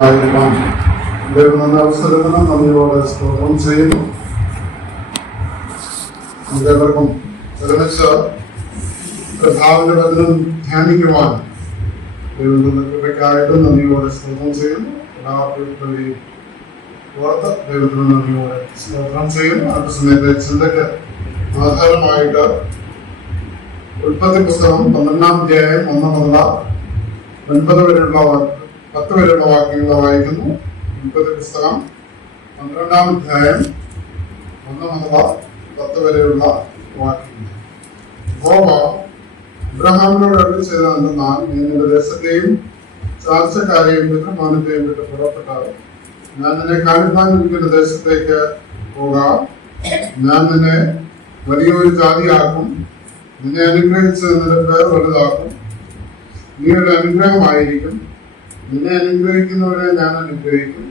ദൈവം അവസരത്തിന് നന്ദിയോടെ സ്തോത്രം ചെയ്യുന്നു. നമുക്കേവർക്കും ഒരുമിച്ച് കർത്താവിന്റെ വചനം ധ്യാനിക്കുവാൻ ദൈവത്തിന്റെ കൃപയ്ക്കായിട്ട് നന്ദിയോടെ സ്തോത്രം ചെയ്യുന്നു. എല്ലാവരുടെയും ഓർത്ത് ദൈവത്തിന് നന്ദിയോടെ സ്തോത്രം ചെയ്യുന്നു. അടുത്ത സമയത്തെ ചിന്തയ്ക്ക് ആധാരമായിട്ട് ഉൽപ്പത്തി പുസ്തകം 12-ാം അധ്യായം 1 മുതൽ 9 വരെയുള്ള 10 വരെയുള്ള വാക്യങ്ങൾ വായിക്കുന്നു. ഉൽപ്പത്തി പുസ്തകം 12-ാം അധ്യായം 1 മുതൽ 10 വരെയുള്ള വാക്യങ്ങൾ. യഹോവ അബ്രഹാമിനോട് അരുളി ചെയ്തതെന്തെന്നാൽ, നീ നിന്റെ ദേശത്തെയും ചാർച്ചക്കാരെയും പിതൃഭവനത്തെയും വിട്ട് പുറപ്പെട്ടാൽ ഞാൻ നിന്നെ കാണിപ്പാനിരിക്കുന്ന ദേശത്തേക്ക് പോകാം. ഞാൻ നിന്നെ വലിയൊരു ജാതിയാക്കും. നിന്നെ അനുഗ്രഹിച്ച് നിന്റെ പേർ വലുതാക്കും. നീ ഒരു അനുഗ്രഹമായിരിക്കും. നിന്നെ അനുഗ്രഹിക്കുന്നവരെ ഞാൻ അനുഗ്രഹിക്കും.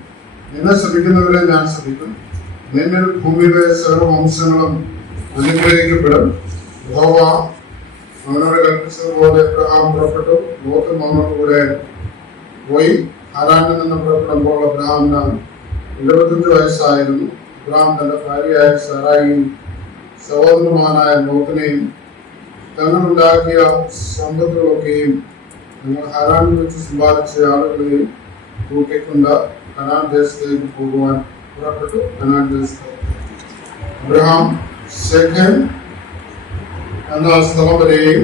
നിന്നെ ശപിക്കുന്നവരെ ഞാൻ ശപിക്കും. നിന്റെ ഭൂമിയിലെ സർവവംശങ്ങളും അനുഗ്രഹിക്കപ്പെടും. യഹോവ അവനോട് കൽപ്പിച്ചതുപോലെ അബ്രഹാം പുറപ്പെട്ടു. ലോത്തും അവനോട് കൂടെ പോയി. ഹാരാനിൽ നിന്ന് പുറപ്പെടുമ്പോൾ അബ്രഹാമിന് 75 വയസ്സായിരുന്നു. അബ്രഹാം തന്റെ ഭാര്യയായ സാറായിയും സഹോദരന്മാരായ ലോത്തിനെയും തങ്ങളുണ്ടാക്കിയ സമ്പത്തുകളൊക്കെയും ഞങ്ങൾ ഹാരാനിൽ വെച്ച് സമ്പാദിച്ച ആളുകളെയും കൂട്ടിക്കൊണ്ട് കനാൻ ദേശത്തേക്ക് പോകുവാൻ പുറപ്പെട്ടു. കനാൻ ദേശത്തേക്ക് അബ്രഹാം ശെഖേം എന്ന സ്ഥലം വരെയും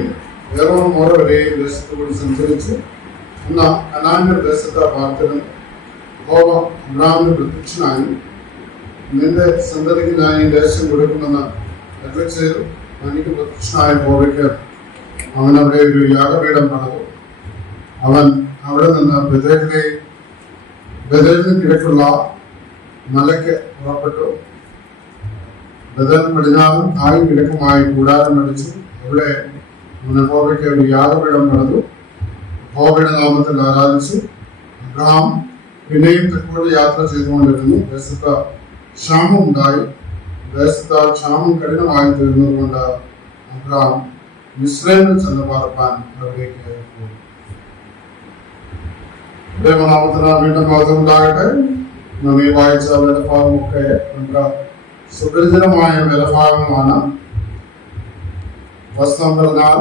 ഏറോൺ മോറ വരെയും ദേശത്തുകൂടി സഞ്ചരിച്ചു. എന്നാൽ കനാന്റെ ദേശത്തെ പാർത്തിരുന്നു. യഹോവ അബ്രഹാമിന് പ്രത്യക്ഷനായി, നിന്റെ സന്തതിക്ക് ഞാൻ ഈ ദേശം കൊടുക്കുമെന്ന് അരുളി ചെയ്തു. എനിക്ക് പ്രത്യക്ഷനായ യഹോവയ്ക്ക് അവൻ അവിടെ ഒരു യാഗപീഠം പണിതു. അവൻ അവിടെ നിന്ന് ബഥേലിന് കിഴക്കുള്ള മലയ്ക്ക് പുറപ്പെട്ടു. ബഥേൽ പടിഞ്ഞാറും ഹായ് കിഴക്കുമായി കൂടാരം അടിച്ചു. അവിടെ അവൻ യഹോവയ്ക്ക് ഒരു യാഗപീഠം പണിതു. യഹോവയുടെ നാമത്തിൽ ആരാധിച്ചു. അബ്രഹാം പിന്നെയും തെക്കോട്ട് യാത്ര ചെയ്തുകൊണ്ടിരുന്നു. ദേശത്ത് ക്ഷാമം ഉണ്ടായി. ദേശത്ത് ക്ഷാമം കഠിനമായി തീർന്നതുകൊണ്ട് അബ്രഹാം മിസ്രൈമിൽ ചെന്ന് പാർപ്പാൻ അവിടേക്ക് പോയി. ദൈവനാമത്തിന് വീണ്ടും മഹത്വമുണ്ടാകട്ടെ. നാം ഈ വായിച്ച വേദഭാഗമൊക്കെ നമുക്ക് സുപരിചിതമായ വേദഭാഗങ്ങളാണ്. വസ്ത്രം പറഞ്ഞാൽ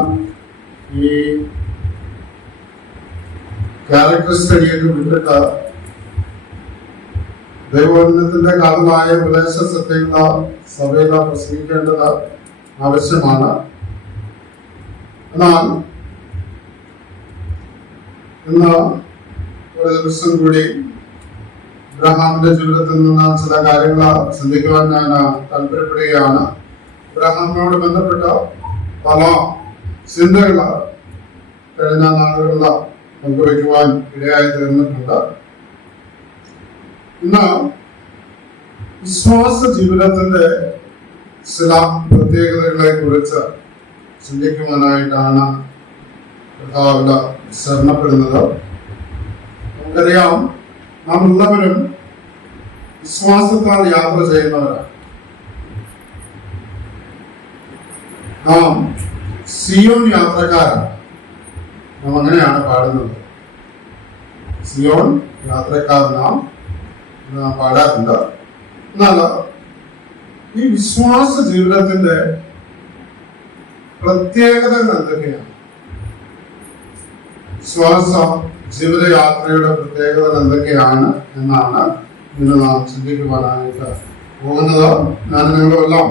ഈ ക്യാരക്ടർ സ്റ്റഡിയൊക്കെ വിട്ടിട്ട് ദൈവവചനത്തിന്റെ കാലമായ ഉപദേശ സത്യങ്ങള സഭയിൽ പ്രസംഗിക്കേണ്ടത് ആവശ്യമാണ്. എന്നാൽ ഇന്ന് ഒരു ദിവസം കൂടി അബ്രഹാമിന്റെ ജീവിതത്തിൽ നിന്ന് ചില കാര്യങ്ങൾ ചിന്തിക്കുവാൻ ഞാൻ താല്പര്യപ്പെടുകയാണ്. അബ്രഹാമിനോട് ബന്ധപ്പെട്ട പല ചിന്തകൾ കഴിഞ്ഞ നാളുകളിൽ പങ്കുവയ്ക്കുവാൻ ഇടയായി തീർന്നിട്ടുണ്ട്. ഇന്ന് വിശ്വാസ ജീവിതത്തിന്റെ ചില പ്രത്യേകതകളെ കുറിച്ച് ചിന്തിക്കുവാനായിട്ടാണ് കർത്താവില് ശരണപ്പെടുന്നത്. നമുക്കറിയാം, നാം എല്ലാവരും വിശ്വാസത്താൽ യാത്ര ചെയ്യുന്നവരാണ്. നാം സിയോൻ യാത്രക്കാരാണ്. നാം അങ്ങനെയാണ് പാടുന്നത്. സിയോൻ യാത്രക്കാർ നാം പാടാറുണ്ട്. എന്നാൽ ഈ വിശ്വാസ ജീവിതത്തിന്റെ പ്രത്യേകതകൾ എന്തൊക്കെയാണ്? വിശ്വാസ ജീവിതയാത്രയുടെ പ്രത്യേകതകൾ എന്തൊക്കെയാണ് എന്നാണ് ഇന്ന് നാം ചിന്തിക്കുവാനായിട്ട് പോകുന്നത്. ഞാൻ നിങ്ങളെല്ലാം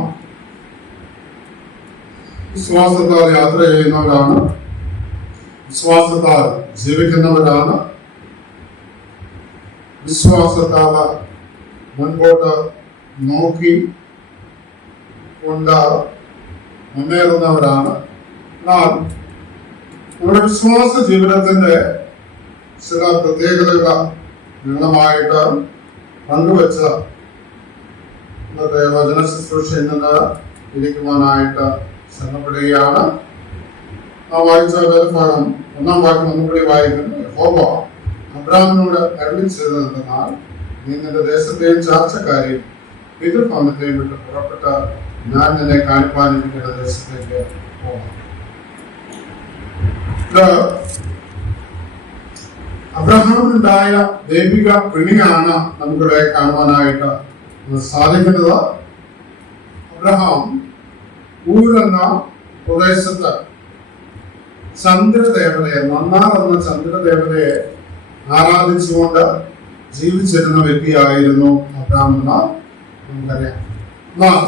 വിശ്വാസത്താൽ യാത്ര ചെയ്യുന്നവരാണ്. വിശ്വാസത്താൽ ജീവിക്കുന്നവരാണ്. വിശ്വാസത്താൽ മുൻപോട്ട് നോക്കി കൊണ്ട് മുന്നേറുന്നവരാണ്. എന്നാൽ നമ്മുടെ വിശ്വാസ ജീവിതത്തിന്റെ ചില പ്രത്യേകതകൾ നിങ്ങളുമായിട്ട് പങ്കുവെച്ച ഇന്നത്തെ വചന ശുശ്രൂഷയിൽ നിന്ന് ഇരിക്കുവാനായിട്ട് ശ്രമപ്പെടുകയാണ്. ആ വായിച്ച വേദഭാഗം 1-ാം വാക്യം ഒന്നുകൂടി വായിക്കുന്നു. യഹോവ അബ്രഹാമിനോട് അരുളി ചെയ്തതെന്തെന്നാൽ, നീ നിന്റെ ദേശത്തെയും ചാർച്ചക്കാരെയും പിതൃഭവനത്തെയും വിട്ട് പുറപ്പെട്ട ഞാൻ നിന്നെ കാണിപ്പാനിരിക്കുന്ന ദേശത്തേക്ക് പോകാം. അബ്രഹാമിനുണ്ടായ ദൈവിക വിളിയാണ് നമുക്കിവിടെ കാണുവാനായിട്ട് സാധിക്കുന്നത്. അബ്രഹാം ഊർ എന്ന പ്രദേശത്ത് ചന്ദ്രദേവതയെ, മന്നാർ എന്ന ചന്ദ്രദേവതയെ ആരാധിച്ചുകൊണ്ട് ജീവിച്ചിരുന്ന വ്യക്തിയായിരുന്നു അബ്രഹാം എന്ന് നമുക്കറിയാം. എന്നാൽ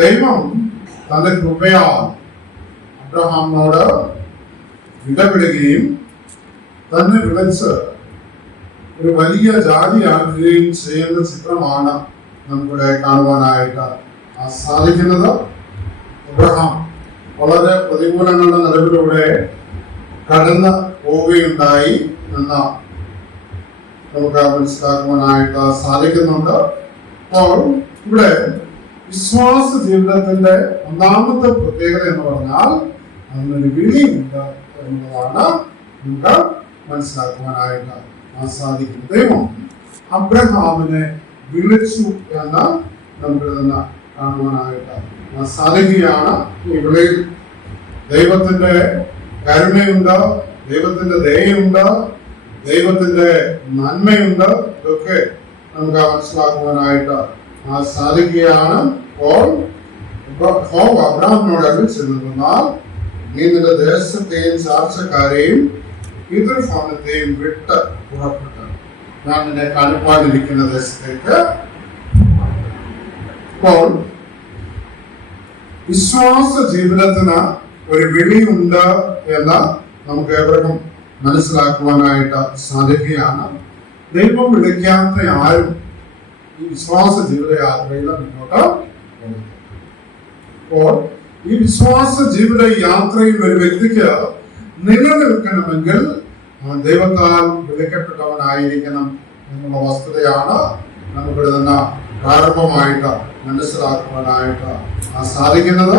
ദൈവം തന്റെ കൃപയാൽ അബ്രഹാമിനോട് ഇടപെടുകയും തന്നെ വിളിച്ച് ഒരു വലിയ ജാതിയാക്കുകയും ചെയ്യുന്ന ചിത്രമാണ് നമുക്കിവിടെ കാണുവാനായിട്ട് സാധിക്കുന്നത്. അബ്രഹാം വളരെ പ്രതികൂലങ്ങളുടെ നിലവിലൂടെ കടന്നു പോവുകയുണ്ടായി എന്ന് നമുക്ക് മനസ്സിലാക്കുവാനായിട്ട് സാധിക്കുന്നുണ്ട്. അപ്പോൾ ഇവിടെ വിശ്വാസ ജീവിതത്തിന്റെ ഒന്നാമത്തെ പ്രത്യേകത എന്ന് പറഞ്ഞാൽ അതിനൊരു വിളിയുണ്ട് എന്നുള്ളതാണ് നമുക്ക് മനസ്സിലാക്കുവാനായിട്ട് സാധിക്കും. ദൈവം അബ്രഹാമിനെ വിളിച്ചു എന്ന് നമുക്ക് തന്നെ കാണുവാനായിട്ട് സാധിക്കുകയാണ്. ഈ വിളിയിൽ ദൈവത്തിന്റെ കരുണയുണ്ട്, ദൈവത്തിന്റെ ദയയുണ്ട്, ദൈവത്തിന്റെ നന്മയുണ്ട്. ഇതൊക്കെ നമുക്ക് മനസ്സിലാക്കുവാനായിട്ട് സാധിക്കുകയാണ്. അപ്പോൾ അബ്രഹാമിനോട് അറിയിച്ചിരുന്നാൽ നീ നിന്റെ ദേശത്തെയും ചാർച്ചക്കാരെയും പിതൃഭവനത്തെയും വിട്ട് പുറപ്പെട്ട് ഞാൻ നിന്നെ കാണിപ്പാനിരിക്കുന്ന ദേശത്തേക്ക്. അപ്പോൾ വിശ്വാസ ജീവിതത്തിന് ഒരു വിളിയുണ്ട് എന്ന് നമുക്ക് ഏവർക്കും മനസ്സിലാക്കുവാനായിട്ട് സാധിക്കുകയാണ്. ദൈവം വിളിക്കാത്ത ആരും ഈ വിശ്വാസ ജീവിത യാത്രയിൽ മുന്നോട്ട് പോകുന്നു. അപ്പോൾ ഈ വിശ്വാസ ജീവിത യാത്രയിൽ ഒരു വ്യക്തിക്ക് നിലനിൽക്കണമെങ്കിൽ അവൻ ദൈവത്താൽ വിളിക്കപ്പെട്ടവനായിരിക്കണം എന്നുള്ള വസ്തുതയാണ് നമുക്കിവിടെ നിന്ന് പ്രാരംഭമായിട്ട് മനസ്സിലാക്കുവാനായിട്ട് സാധിക്കുന്നത്.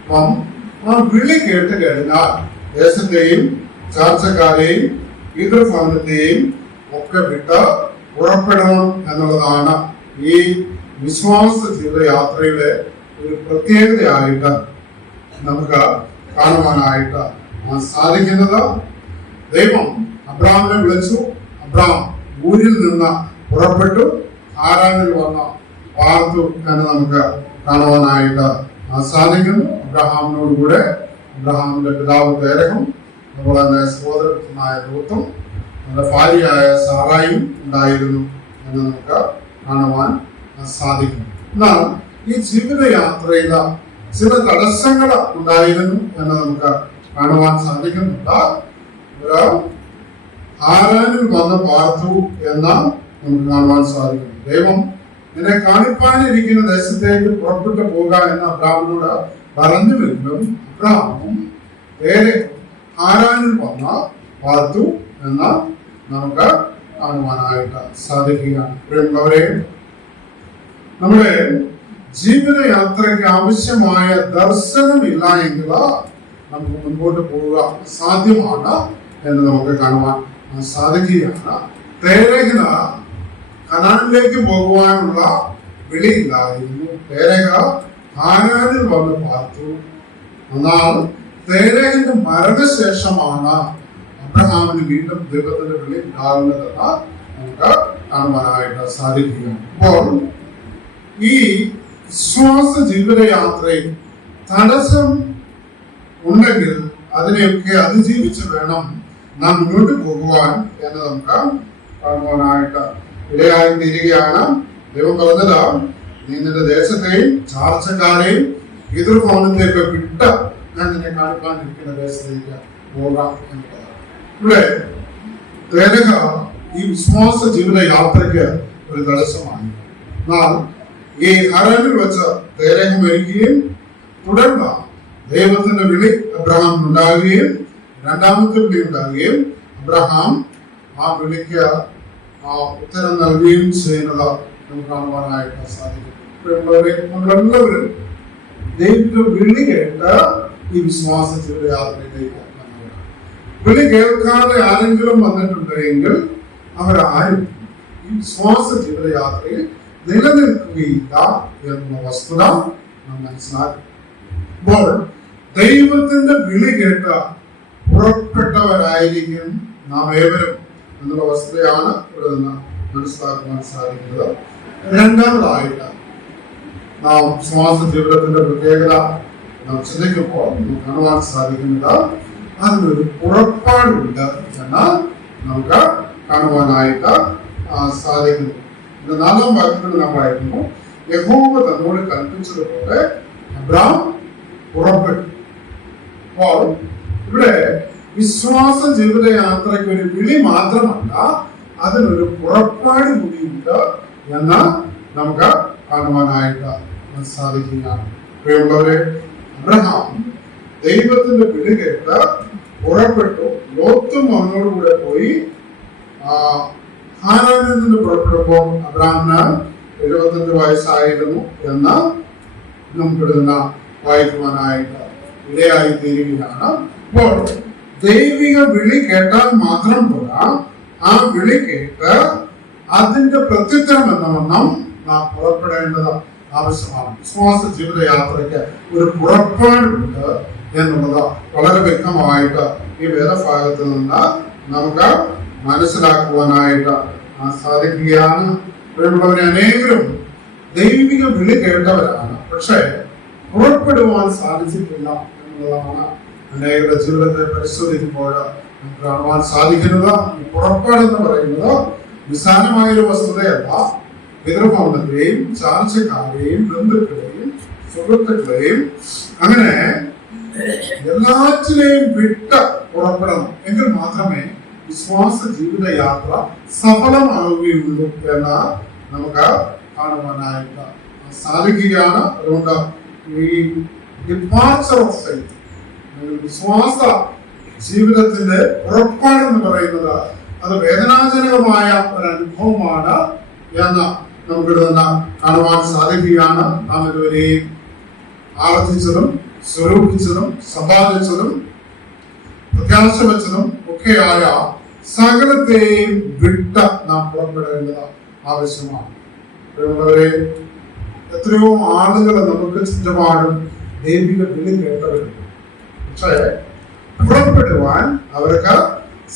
അപ്പം ആ വിളി കേട്ട് കഴിഞ്ഞാൽ ദേശത്തെയും ചാർച്ചക്കാരെയും പിതൃഭവനത്തെയും ഒക്കെ വിട്ട് പുറപ്പെടണം എന്നുള്ളതാണ് ഈ വിശ്വാസ ജീവിത യാത്രയുടെ ഒരു പ്രത്യേകതയായിട്ട് നമുക്ക് കാണുവാനായിട്ട് സാധിക്കുന്നത്. ദൈവം അബ്രഹാമിനെ വിളിച്ചു. അബ്രഹാം ഊരിൽ നിന്ന് പുറപ്പെട്ടു ഹാരാനിൽ വന്ന പാർത്തു എന്ന് നമുക്ക് കാണുവാനായിട്ട് സാധിക്കുന്നു. അബ്രഹാമിനോടുകൂടെ അബ്രഹാമിന്റെ പിതാവ് തേരഹും അതുപോലെ തന്നെ സഹോദരനായ ലൂത്തും നമ്മുടെ ഭാര്യയായ സാറായും ഉണ്ടായിരുന്നു എന്ന് നമുക്ക് കാണുവാൻ സാധിക്കുന്നു. എന്നാൽ ഈ ജീവിതയാത്രയിൽ ചില തടസ്സങ്ങൾ ഉണ്ടായിരുന്നു എന്ന് നമുക്ക് കാണുവാൻ സാധിക്കുന്നുണ്ട്. ഹാരാനിൽ വന്ന് പാർത്തു എന്ന് നമുക്ക് കാണുവാൻ സാധിക്കുന്നു. ദൈവം നിന്നെ കാണിപ്പാനിരിക്കുന്ന ദേശത്തേക്ക് പുറപ്പെട്ടു പോകുക എന്ന് അബ്രഹാമിനോട് പറഞ്ഞുവെങ്കിലും അബ്രഹാമും ഹാരാനിൽ വന്ന് പാർത്തു എന്ന് നമുക്ക് കാണുവാനായിട്ട് സാധിക്കുകയാണ്. പ്രിയമുള്ളവരെ, നമ്മുടെ ജീവിതയാത്രയ്ക്ക് ആവശ്യമായ ദർശനമില്ല എങ്കിൽ നമുക്ക് മുൻപോട്ട് പോവുക സാധ്യമാണ് എന്ന് നമുക്ക് കാണുവാൻ സാധിക്കുകയാണ്. തേരഹിന് കനാനിലേക്ക് പോകുവാനുള്ള വിളിയില്ലായിരുന്നു. തേരഹ ഹാരാനിൽ വന്ന് പാർത്തു. എന്നാൽ തേരഹിന്റെ മരണശേഷമാണ് അബ്രഹാമിന് വീണ്ടും ദൈവത്തിന്റെ വിളി ഉണ്ടാകുന്നതെന്ന് നമുക്ക് കാണുവാനായിട്ട് സാധിക്കുകയാണ്. അപ്പോൾ ഈ വിശ്വാസ ജീവിതയാത്രയിൽ തടസ്സം ഉണ്ടെങ്കിൽ അതിനെയൊക്കെ അതിജീവിച്ച് വേണം നാം മുന്നോട്ട് പോകുവാൻ എന്ന് നമുക്ക് കാണുവാനായിട്ട് ഇടയായി തീരുകയാണ്. ദൈവം പറഞ്ഞത് നീ നിന്റെ ദേശത്തെയും ചാർച്ചക്കാരെയും പിതൃഭവനത്തെയൊക്കെ വിട്ട് ഞാൻ നിന്നെ കാണിപ്പാനിരിക്കുന്ന ദേശത്തേക്ക് പോകാം എന്നുള്ളതാണ്. ഇവിടെ തേരഹ ഈ വിശ്വാസ ജീവിത യാത്രയ്ക്ക് ഒരു തടസ്സമാണ്. എന്നാൽ ഈ ഹാരാനിൽ വെച്ച് തേരഹ മരിക്കുകയും തുടർന്ന് ദൈവത്തിന്റെ വിളി അബ്രഹാം ഉണ്ടാകുകയും രണ്ടാമത്തെ വിളി ഉണ്ടാകുകയും അബ്രഹാം ആ വിളിക്ക് ഉത്തരം നൽകുകയും ചെയ്യുന്നത് നമുക്ക് കാണുവാനായിട്ട് സാധിക്കും. നമ്മളെല്ലാവരും ദൈവത്തിന്റെ വിളി കേട്ട് ഈ വിശ്വാസ ജീവിത യാത്രയിലേക്ക് വിളി കേൾക്കാതെ ആരെങ്കിലും വന്നിട്ടുണ്ടെങ്കിൽ അവരാരും ഈ വിശ്വാസ ജീവിത യാത്രയിൽ നിലനിൽക്കുകയില്ല എന്നുള്ള വസ്തുത നാം മനസ്സിലാക്കും. അപ്പോൾ ദൈവത്തിന്റെ വിളി കേട്ട പുറപ്പെട്ടവരായിരിക്കും നാം ഏവരും എന്നുള്ള വസ്തുതയാണ് ഇവിടെ നിന്ന് മനസ്സിലാക്കുവാൻ സാധിക്കുന്നത്. രണ്ടാമതായിട്ട് നാം വിശ്വാസ ജീവിതത്തിന്റെ പ്രത്യേകത നാം ചിന്തിക്കുമ്പോൾ നമുക്ക് കാണുവാൻ സാധിക്കുന്നത് അതിനൊരു പുറപ്പാടുണ്ട് എന്ന് നമുക്ക് കാണുവാനായിട്ട് സാധിക്കുന്നു. ഇത് 4-ാം വാക്യത്തിൽ നാം വായിക്കുന്നു, യഹോവ തന്നോട് കൽപ്പിച്ചതുപോലെ അബ്രാം പുറപ്പെട്ടു. അപ്പോൾ ഇവിടെ വിശ്വാസ ജീവിതയാത്രയ്ക്ക് ഒരു വിളി മാത്രമല്ല, അതിനൊരു പുറപ്പാട് കൂടിയുണ്ട് എന്ന് നമുക്ക് കാണുവാനായിട്ട് സാധിക്കുകയാണ്. പ്രിയമുള്ളവരെ, അബ്രഹാം ദൈവത്തിന്റെ വിളി കേട്ട് പുറപ്പെട്ടു. ലോത്തും അവനോടുകൂടെ പോയി. ഹാരാനിൽ നിന്ന് പുറപ്പെടുമ്പോൾ അബ്രഹാമിന് 75 വയസ്സായിരുന്നു എന്ന് നമുക്കിടുന്ന വായിക്കുവാനായിട്ട് ഇടയായി തീരുകയാണ്. അപ്പോൾ ദൈവിക വിളി കേട്ടാൽ മാത്രം പോരാ, ആ വിളി കേട്ട് അതിന്റെ പ്രത്യുത്തരം എന്ന വണ്ണം നാം പുറപ്പെടേണ്ടത് ആവശ്യമാണ്. വിശ്വാസ ജീവിതയാത്രയ്ക്ക് ഒരു പുറപ്പാടുണ്ട് എന്നുള്ളത് വളരെ വ്യക്തമായിട്ട് ഈ വേദഭാഗത്തിൽ നിന്ന് നമുക്ക് മനസ്സിലാക്കുവാനായിട്ട് സാധിക്കുകയാണ്. പ്രിയമുള്ളവരെ, അനേകരും ദൈവിക വിളി കേട്ടവരാണ്, പക്ഷേ പുറപ്പെടുവാൻ സാധിച്ചിട്ടില്ല എന്നുള്ളതാണ് അനേകരുടെ ജീവിതത്തെ പരിശോധിക്കുമ്പോൾ നമുക്ക് കാണുവാൻ സാധിക്കുന്നത്. ഈ പുറപ്പാടെന്ന് പറയുന്നത് നിസ്സാരമായൊരു വസ്തുതയല്ല. പിതൃഭവനത്തെയും ചാർച്ചക്കാരെയും ബന്ധുക്കളെയും സുഹൃത്തുക്കളെയും അങ്ങനെ എല്ലാറ്റിനെയും വിട്ട് പുറപ്പെടണം, എങ്കിൽ മാത്രമേ വിശ്വാസ ജീവിതയാത്ര സഫലമാവുകയുള്ളൂ എന്ന് നമുക്ക് കാണുവാനായിട്ട് സാധിക്കുകയാണ്. അതുകൊണ്ട് ഈ ഡിപ്പാർച്ചർ ഓഫ് ഫെയ്ത്ത്, വിശ്വാസ ജീവിതത്തിന്റെ പുറപ്പാടെന്ന് പറയുന്നത് അത് വേദനാജനകമായ ഒരു അനുഭവമാണ് എന്ന് നമുക്കിവിടെ നിന്ന് കാണുവാൻ സാധിക്കുകയാണ്. നാം ഇതുവരെയും ആവർത്തിച്ചതും സ്വരൂപിച്ചതും സമ്പാദിച്ചതും പ്രത്യാശ വെച്ചതും ഒക്കെയായ സകലത്തെയും വിട്ട് നാം പുറപ്പെടേണ്ടത് ആവശ്യമാണ്. പ്രിയമുള്ളവരെ, എത്രയോ ആളുകൾ നമുക്ക് ചുറ്റുപാടും ദൈവിക വിളി കേട്ടവരുണ്ട്, പക്ഷേ പുറപ്പെടുവാൻ അവർക്ക്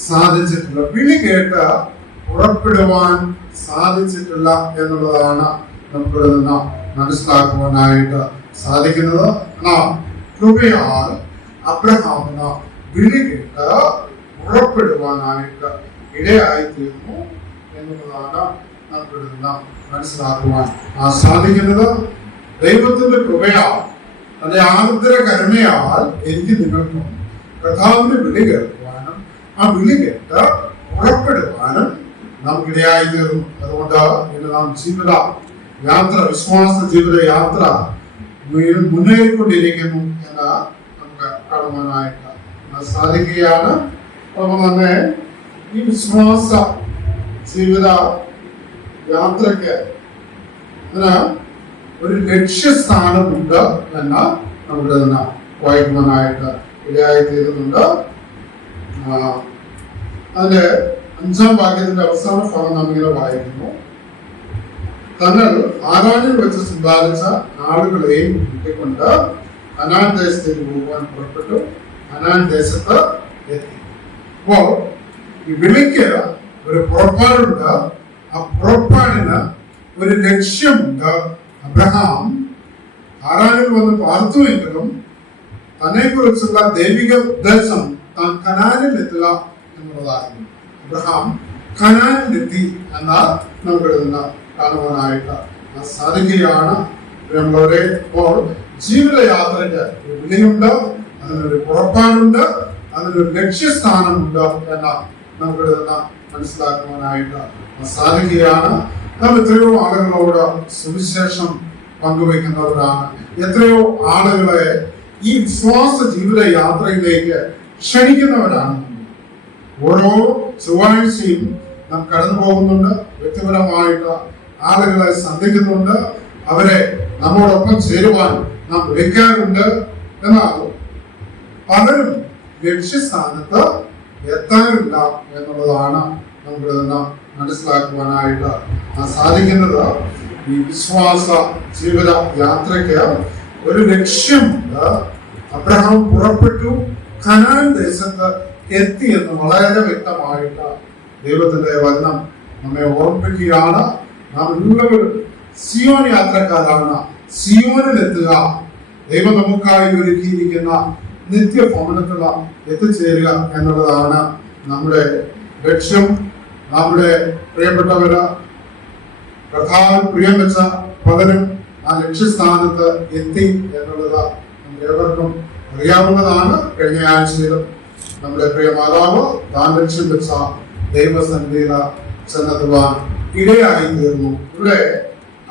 സാധിച്ചിട്ടില്ല. വിളി കേട്ട് പുറപ്പെടുവാൻ സാധിച്ചിട്ടില്ല എന്നുള്ളതാണ് നമുക്കിവിടെ നിന്ന് മനസ്സിലാക്കുവാനായിട്ട് സാധിക്കുന്നത്. കൃപയാൽ അബ്രഹാമിന് വിളി കേട്ട് പുറപ്പെടുവാനായിട്ട് ഇടയായിത്തീർന്നു എന്നുള്ളതാണ് നമുക്കിവിടെ നിന്ന് മനസ്സിലാക്കുവാൻ സാധിക്കുന്നത്. ദൈവത്തിന്റെ കൃപയാൽ, തന്റെ ആർദ്ര കരുണയാൽ എനിക്ക് നിങ്ങൾക്കും കർത്താവിന്റെ വിളി കേൾക്കുവാനും ആ വിളി കേട്ട് പുറപ്പെടുവാനും നമുക്കിടയായി തീർന്നു. അതുകൊണ്ട് ഇന്ന് നാം ജീവിത യാത്ര, വിശ്വാസ ജീവിത യാത്ര മുന്നേറിക്കൊണ്ടിരിക്കുന്നു എന്ന് നമുക്ക് കാണുവാനായിട്ട് സാധിക്കുകയാണ്. അതുപോലെ തന്നെ ഈ വിശ്വാസ ജീവിത യാത്രയ്ക്ക് അതിന് ഒരു ലക്ഷ്യസ്ഥാനമുണ്ട് എന്ന് നമുക്ക് തന്നെ വായിക്കുവാനായിട്ട് ഇടയായി തീരുന്നുണ്ട്. അതിന്റെ 5-ാം വാക്യത്തിന്റെ അവസാന ഭാഗം നാം ഇങ്ങനെ വായിക്കുന്നു, തങ്ങൾ ഹാരാനിൽ വെച്ച് സമ്പാദിച്ച ആളുകളെയും കൂട്ടിക്കൊണ്ട് കനാൻ ദേശത്തേക്ക് പോകുവാൻ പുറപ്പെട്ടു. കനാൻ ദേശത്ത് എത്തി. അപ്പോൾ ഈ വിളിക്ക് ഒരു പുറപ്പാടുണ്ട്. ആ പുറപ്പാടിന് ഒരു ലക്ഷ്യമുണ്ട്. അബ്രഹാം ഹാരാനിൽ വന്ന് പാർത്തുവെങ്കിലും തന്നെ കുറിച്ചുള്ള ദൈവിക ഉദ്ദേശം താൻ കനാനിൽ എത്തുക എന്നുള്ളതായിരുന്നു. അബ്രഹാം കനാനിലെത്തി എന്നാൽ നമുക്ക് നിന്ന് കാണുവാനായിട്ട് സാധിക്കുകയാണ്. നമ്മളവരെ ഇപ്പോൾ ജീവിതയാത്രയ്ക്ക് ഒരു വിളിയുണ്ട്, അതിനൊരു പുറപ്പാടുണ്ട്, അതിനൊരു ലക്ഷ്യസ്ഥാനമുണ്ട് എന്ന് നമുക്ക് നിന്ന് മനസ്സിലാക്കുവാനായിട്ട് സാധിക്കുകയാണ്. നാം എത്രയോ ആളുകളോട് സുവിശേഷം പങ്കുവയ്ക്കുന്നവരാണ്. എത്രയോ ആളുകളെ ഈ വിശ്വാസ ജീവിത യാത്രയിലേക്ക് ക്ഷണിക്കുന്നവരാണ്. ഓരോ ചൊവ്വാഴ്ചയും നാം കടന്നു പോകുന്നുണ്ട്. വ്യക്തിപരമായിട്ട് ആളുകളെ സന്ധിക്കുന്നുണ്ട്. അവരെ നമ്മോടൊപ്പം ചേരുവാൻ നാം വിളിക്കാറുണ്ട്. എന്നാൽ പലരും ലക്ഷ്യസ്ഥാനത്ത് എത്താറില്ല എന്നുള്ളതാണ് നമുക്ക് നിന്ന് മനസ്സിലാക്കുവാനായിട്ട് സാധിക്കുന്നത്. ഈ വിശ്വാസ ജീവിത യാത്രയ്ക്ക് ഒരു ലക്ഷ്യമുണ്ട്. അബ്രഹാം പുറപ്പെട്ടു, കനാൻ ദേശത്ത് എത്തി എന്ന് വളരെ വ്യക്തമായിട്ട് ദൈവത്തിന്റെ വചനം നമ്മെ ഓർമ്മിപ്പിക്കുകയാണ്. നാം എല്ലാവരും സിയോൻ യാത്രക്കാരാണ്. സിയോനിലെത്തുക, ദൈവം നമുക്കായി ഒരുക്കിയിരിക്കുന്ന നിത്യഭവനത്തിൽ എത്തിച്ചേരുക എന്നുള്ളതാണ് നമ്മുടെ ലക്ഷ്യം. നമ്മുടെ പ്രിയപ്പെട്ടവര് കർത്താവിൽ പ്രിയം വെച്ച പലരും ആ ലക്ഷ്യസ്ഥാനത്ത് എത്തി എന്നുള്ളത് ഏവർക്കും അറിയാവുന്നതാണ്. കഴിഞ്ഞ ആഴ്ചയിലും നമ്മുടെ പ്രിയ മാതാവ് താൻ ലക്ഷ്യം വെച്ച ദൈവസന്നിധിയിൽ ചെന്നെത്തുവാൻ ഇടയായി തീർന്നു. ഇവിടെ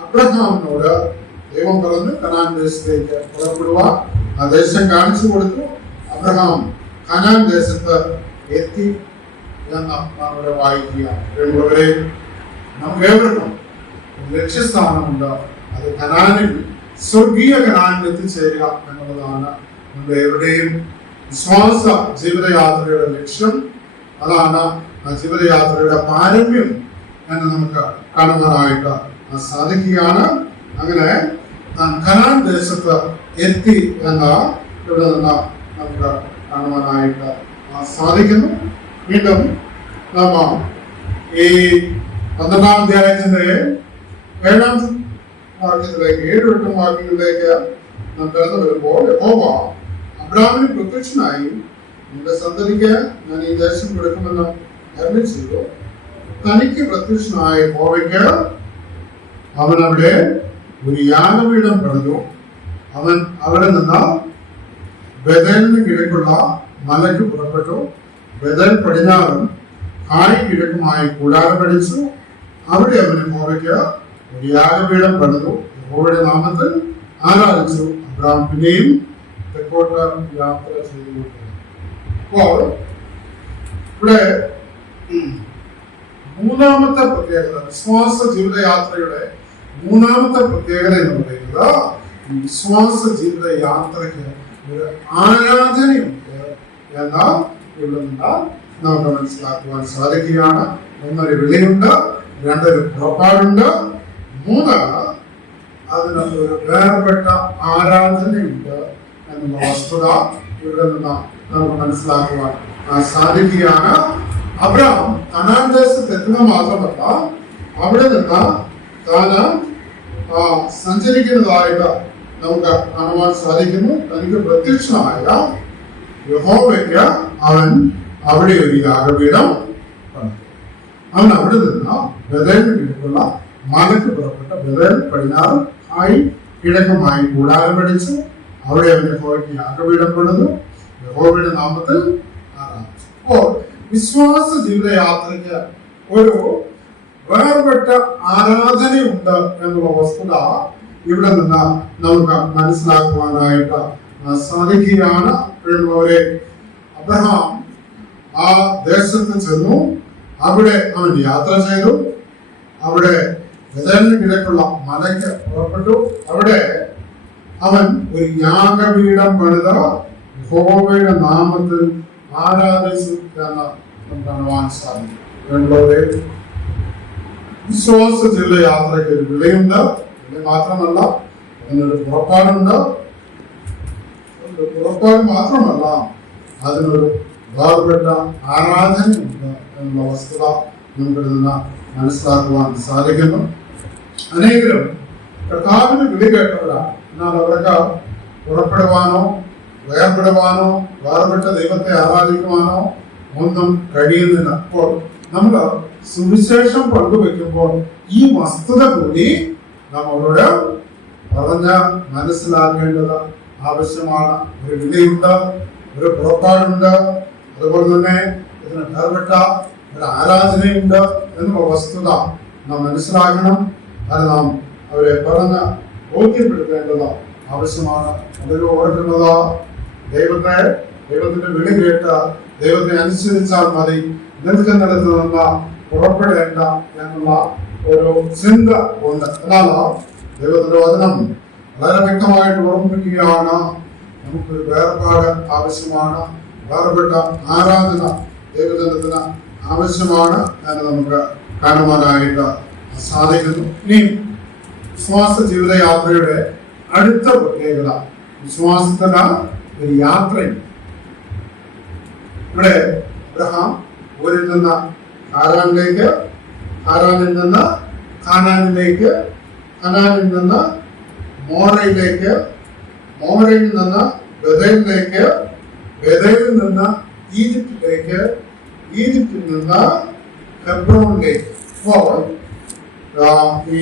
അബ്രഹാമിനോട് ദൈവം പറഞ്ഞു കനാൻ ദേശത്തേക്ക് പുറപ്പെടുക. ആ ദേശം കാണിച്ചു കൊടുത്തു. അബ്രഹാം കനാൻ ദേശത്ത് എത്തി എന്ന് നാം ഇവിടെ വായിക്കുക. പ്രിയമുള്ളവരെ, നമുക്ക് ഏവർക്കും ലക്ഷ്യസ്ഥാനമുണ്ട്. അത് കനാനിൽ, സ്വർഗീയ കനാനിൽ എത്തിച്ചേരുക എന്നുള്ളതാണ് നമ്മുടെ എവിടെയും വിശ്വാസ ജീവിതയാത്രയുടെ ലക്ഷ്യം. അതാണ് ആ ജീവിതയാത്രയുടെ പാരമ്യം എന്ന് നമുക്ക് കാണുവാനായിട്ട് സാധിക്കുകയാണ്. അങ്ങനെ കനാൻ ദേശത്ത് എത്തി എന്ന് ഇവിടെ നിന്ന് നമുക്ക് കാണുവാനായിട്ട് സാധിക്കുന്നു. വീണ്ടും നാം ഈ 12-ാം അധ്യായത്തിന്റെ 7-ാം വാക്യത്തിലേക്ക് 7-8 വാക്യങ്ങളിലേക്ക് നാം കടന്നു വരുമ്പോൾ യഹോവ അബ്രാഹാമിന് പ്രത്യക്ഷനായി നിന്റെ സന്തതിക്ക് ഞാൻ ഈ ദേശം കൊടുക്കുമെന്ന് അരുളി ചെയ്തു. തനിക്ക് പ്രത്യക്ഷനായ യഹോവയ്ക്ക് അവൻ അവിടെ ഒരു യാഗപീഠം പണിതു. അവൻ അവിടെ നിന്ന് ബേഥേലിന് കിഴക്കുള്ള മലയ്ക്ക് പുറപ്പെട്ടു. ബേഥേൽ പടിഞ്ഞാറും ഹായി കിഴക്കുമായി കൂടാരം പണിച്ചു. അവിടെ അവൻ യഹോവയ്ക്ക് ഒരു യാഗപീഠം പണിതു. യഹോവയുടെ നാമത്തിൽ ആരാധിച്ചു. അബ്രാഹാം പിന്നെയും തെക്കോട്ട് യാത്ര ചെയ്തു. അപ്പോൾ ഇവിടെ മൂന്നാമത്തെ പ്രത്യേകത, വിശ്വാസ ജീവിതയാത്രയുടെ മൂന്നാമത്തെ പ്രത്യേകത എന്ന് പറയുന്നത് വിശ്വാസ ജീവിത യാത്രയ്ക്ക് ഒരു ആരാധനയുണ്ട് എന്ന് ഇവിടെ നിന്ന് നമുക്ക് മനസ്സിലാക്കുവാൻ സാധിക്കുകയാണ്. ഒന്നൊരു വിളിയുണ്ട്, രണ്ടൊരു പുറപ്പാടുണ്ട്, മൂന്ന് അതിന് ഒരു വേർപെട്ട ആരാധനയുണ്ട് എന്നുള്ള വസ്തുത ഇവിടെ നിന്ന് നമുക്ക് മനസ്സിലാക്കുവാൻ സാധിക്കുകയാണ്. അബ്രഹാം കനാൻ ദേശത്ത് എത്തുക മാത്രമല്ല, അവിടെ നിന്ന് താന് സഞ്ചരിക്കുന്നതായിട്ട് നമുക്ക് കാണുവാൻ സാധിക്കുന്നു. തനിക്ക് പ്രത്യക്ഷമായ യഹോവയ്ക്ക് അവൻ അവിടെ ഒരു യാഗപീഠം പണിതു. അവൻ അവിടെ നിന്ന് ബേഥേലിന് കിഴക്കുള്ള മലയ്ക്ക് പുറപ്പെട്ട ബേഥേൽ പടിഞ്ഞാറ് ആയി കിഴക്കുമായി കൂടാരം പണിച്ചു. അവിടെ അവൻ യഹോവയ്ക്ക് യാഗപീഠം പണിതു. യഹോവയുടെ നാമത്തിൽ ആരാധിച്ചു. അപ്പോൾ വിശ്വാസ ജീവിതയാത്രയ്ക്ക് ഒരു വേർപെട്ട ആരാധനയുണ്ട് എന്നുള്ള വസ്തുത ഇവിടെ നിന്ന് നമുക്ക് മനസ്സിലാക്കുവാനായിട്ട് സാധിക്കുകയാണ്. പ്രിയമുള്ളവരെ, അബ്രഹാം ആ ദേശത്ത് ചെന്നു. അവിടെ അവൻ യാത്ര ചെയ്തു. അവിടെ ബേഥേലിന് കിഴക്കുള്ള മലയ്ക്ക് പുറപ്പെട്ടു. അവിടെ അവൻ ഒരു യാഗപീഠം പണിത യഹോവയുടെ നാമത്തിൽ ആരാധിച്ചു എന്ന് കാണുവാൻ സാധിക്കും. പ്രിയമുള്ളവരെ, വിശ്വാസ ജീവിത യാത്രയ്ക്ക് ഒരു വിളയുണ്ട്. വിള മാത്രമല്ല, അതിനൊരു പുറപ്പാടുണ്ട്. പുറപ്പാട് മാത്രമല്ല, അതിനൊരു വേർപെട്ട ആരാധനയുണ്ട് എന്നുള്ള വസ്തുത നമുക്ക് നിന്ന് മനസ്സിലാക്കുവാൻ സാധിക്കുന്നു. അനേകരും കർത്താവിന് വിളി കേട്ടവരാണ്. എന്നാൽ അവർക്ക് പുറപ്പെടുവാനോ വേർപെടുവാനോ വേർപെട്ട ദൈവത്തെ ആരാധിക്കുവാനോ ഒന്നും കഴിയുന്നില്ല. അപ്പോൾ നമ്മൾ സുവിശേഷം പങ്കുവെക്കുമ്പോൾ ഈ വസ്തുത കൂടി നാം അവരോട് പറഞ്ഞ് മനസ്സിലാക്കേണ്ടത് ആവശ്യമാണ്. ഒരു വിളിയുണ്ട്, ഒരു പുറപ്പാടുണ്ട്, അതുപോലെ തന്നെ ഇതിന് വേർപെട്ട ഒരു ആരാധനയുണ്ട് എന്നുള്ള വസ്തുത നാം മനസ്സിലാക്കണം. അത് നാം അവരെ പറഞ്ഞ് ബോധ്യപ്പെടുത്തേണ്ടത് ആവശ്യമാണ്. അതിൽ ഓർക്കുന്നത് ദൈവത്തിന്റെ വിളി കേട്ട് ദൈവത്തെ അനുസരിച്ചാൽ മതി, നിൽക്കുന്നിടത്ത് നിന്ന് പുറപ്പെടേണ്ട എന്നുള്ള ഒരു ചിന്ത ഉണ്ട്. എന്നാൽ ദൈവത്തിന്റെ വചനം വളരെ വ്യക്തമായിട്ട് ഓർമ്മിപ്പിക്കുകയാണ്. നമുക്കൊരു വേർപാട് ആവശ്യമാണ്, വേർപെട്ട ആരാധന ദൈവജനത്തിന് ആവശ്യമാണ് എന്ന് നമുക്ക് കാണുവാനായിട്ട് സാധിക്കുന്നു. ഇനി വിശ്വാസ ജീവിതയാത്രയുടെ അടുത്ത പ്രത്യേകത, വിശ്വാസത്തിന് ഒരു യാത്രയും. ഇവിടെ അബ്രഹാം ഊരിൽ നിന്ന് ഹാരാനിലേക്ക്, ഹാരാനിൽ നിന്ന് കാനാനിലേക്ക്, കാനാനിൽ നിന്ന് മോറയിലേക്ക്, മോറയിൽ നിന്ന് ബഥേലിലേക്ക്, ബഥേലിൽ നിന്ന് ഈജിപ്തിലേക്ക്, ഈജിപ്തിൽ നിന്ന് ഹെബ്രോണിലേക്ക്. അപ്പോൾ ഈ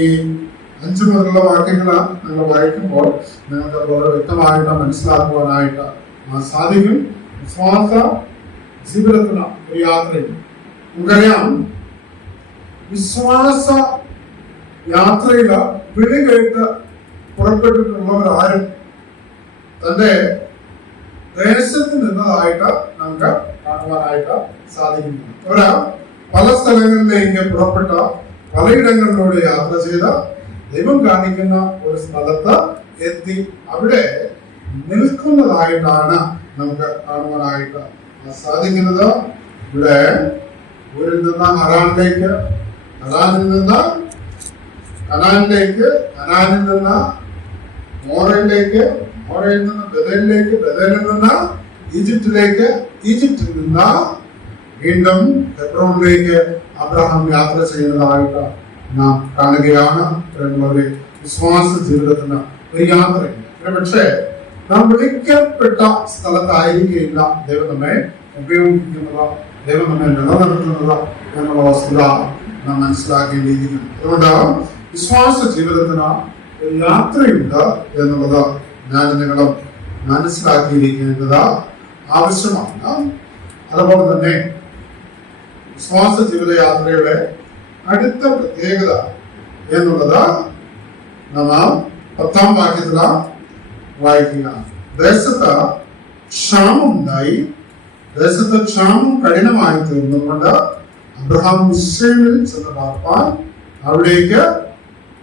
5 മുതലുള്ള വാക്യങ്ങൾ നിങ്ങൾ വായിക്കുമ്പോൾ നിങ്ങൾക്ക് വളരെ വ്യക്തമായിട്ട് മനസ്സിലാക്കുവാനായിട്ട് സാധിക്കും. വിശ്വാസ ജീവിതത്തിന് ഒരു യാത്രയിൽ നമുക്കറിയാം, വിശ്വാസ യാത്രയിൽ വിളി കേട്ട് പുറപ്പെട്ടിട്ടുള്ളവർ ആരും തന്റെ ദേശത്ത് നിന്നതായിട്ട് നമുക്ക് കാണുവാനായിട്ട് സാധിക്കുന്നു. അവര് പല സ്ഥലങ്ങളിലേക്ക് പുറപ്പെട്ട, പലയിടങ്ങളിലൂടെ യാത്ര ചെയ്ത് ദൈവം കാണിക്കുന്ന ഒരു സ്ഥലത്ത് എത്തി അവിടെ നിൽക്കുന്നതായിട്ടാണ് നമുക്ക് കാണുവാനായിട്ട് സാധിക്കുന്നത്. ഇവിടെ ഊരിൽ നിന്ന് ഹറാനിലേക്ക്, ഹറാനിൽ നിന്ന് കനാനിലേക്ക്, കനാനിൽ നിന്ന് മോറയിലേക്ക്, മോറയിൽ നിന്ന് ബഥേലിലേക്ക്, ബഥേലിൽ നിന്ന് ഈജിപ്തിലേക്ക്, ഈജിപ്തിൽ നിന്ന് വീണ്ടും ഹെബ്രോണിലേക്ക് അബ്രഹാം യാത്ര ചെയ്യുന്നതായിട്ട് നാം കാണുകയാണ്. പ്രിയമുള്ളവരെ, വിശ്വാസ ജീവിതത്തിന് ഒരു യാത്രയുണ്ട്. പക്ഷേ നാം വിളിക്കപ്പെട്ട സ്ഥലത്തായിരിക്കില്ല ദൈവം നമ്മെ ഉപയോഗിക്കുന്നത്, ദൈവം നമ്മെ നിലനിർത്തുന്നത് എന്നുള്ള വസ്തുത നാം മനസ്സിലാക്കേണ്ടിയിരിക്കുന്നു. അതുകൊണ്ട് വിശ്വാസ ജീവിതത്തിന് ഒരു യാത്രയുണ്ട് എന്നുള്ളത് ഞാൻ നിങ്ങളും മനസ്സിലാക്കിയിരിക്കേണ്ടത് ആവശ്യമാണ്. അതുപോലെ തന്നെ വിശ്വാസ ജീവിത യാത്രയുടെ അടുത്ത പ്രത്യേകത എന്നുള്ളത് നാം 10-ാം വാക്യത്തിൽ വായിക്കുക. ദേശത്ത് ക്ഷാമമുണ്ടായി, ദേശത്ത് ക്ഷാമം കഠിനമായി തീർന്നുകൊണ്ട് അബ്രഹാം മിസ്രയീമിൽ ചെന്ന് പാർപ്പാൻ അവിടേക്ക്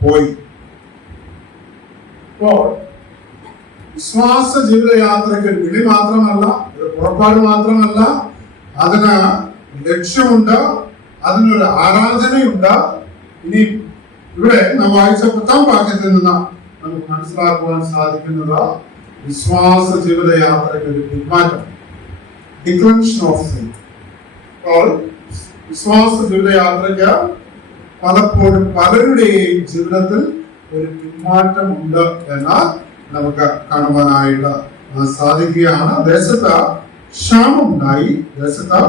പോയി. അപ്പോൾ വിശ്വാസ ജീവിതയാത്രയ്ക്ക് ഒരു വിളി മാത്രമല്ല, ഒരു പുറപ്പാട് മാത്രമല്ല, അതിന് ലക്ഷ്യമുണ്ട്, അതിനൊരു ആരാധനയുണ്ട്. ഇനി ഇവിടെ നാം വായിച്ച 10-ാം വാക്യത്തിൽ നിന്ന് നമുക്ക് മനസ്സിലാക്കുവാൻ സാധിക്കുന്നത് വിശ്വാസ ജീവിതയാത്രയ്ക്ക് ഒരു പിന്മാറ്റം, ഡിക്ലൻഷൻ ഓഫ് ഫെയ്ത്ത്. അപ്പോൾ വിശ്വാസ ജീവിതയാത്രയ്ക്ക് പലപ്പോഴും പലരുടെയും ജീവിതത്തിൽ ഒരു പിന്മാറ്റം ഉണ്ട് എന്ന് നമുക്ക് കാണുവാനായിട്ട് സാധിക്കുകയാണ്. ദേശത്ത് ക്ഷാമം ഉണ്ടായി, ദേശത്ത്